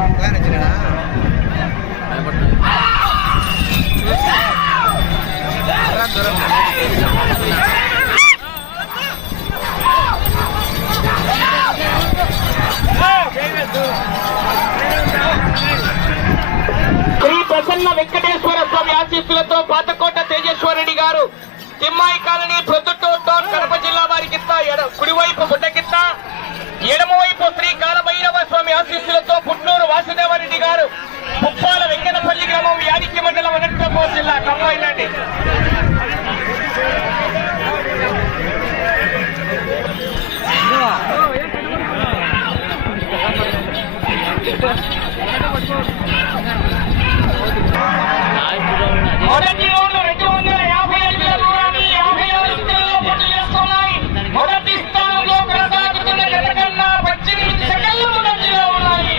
శ్రీ ప్రసన్న వెంకటేశ్వర స్వామి ఆశీస్సులతో పాతకోట తేజేశ్వరరెడ్డి గారు Timmayi colony Proddatur town Kadapa జిల్లా వారికి కుడివైపు బుడ్డకిత్త, ఎడమవైపు శ్రీ కాలభైరవ స్వామి ఆశీస్సులతో పుట్నూరు వాసుదేవరెడ్డి గారు పుప్పాల వెంకటపల్లి గ్రామం యాదికి మండలం అనంతపురం జిల్లా కమ్మాయిలండి. మొదటి రౌండ్ 250 దూరాన్ని 50 సెకండ్లలో పూర్తి చేస్తున్నాయి. మొదటి స్థానంలో కొనసాగుతున్న జతకన్నా 18 సెకండ్లు ముందంజలో ఉన్నాయి.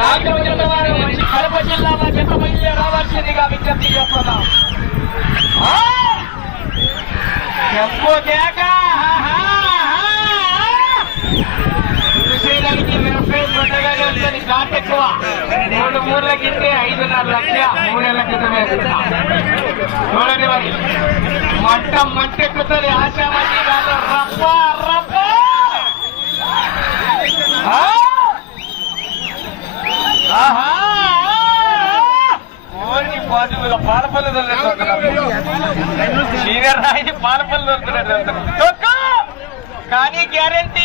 నాలుగవ జత వారు కడప జిల్లాలో జత బయలుదేరి రావాల్సిందిగా విజ్ఞప్తి చేస్తున్నాం. చెప్పు కేక స్టార్ట్ ఎక్కువ 3 మూర్లకింటే 5.5 లక్ష 3 ఏళ్ల క్రితమే చూడండి. మరి మంటెక్కుతుంది ఆశామతి కాదు. రప్ప రప్ప పాలపల్లి సీనియర్ రాయి పాలపల్లి దొరుకుతున్నాడు. కానీ గ్యారంటీ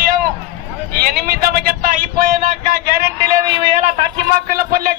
8వ జత అయిపోయేదాకా గ్యారంటీ లేదు. 1000 తట్టిమక్కలపల్లె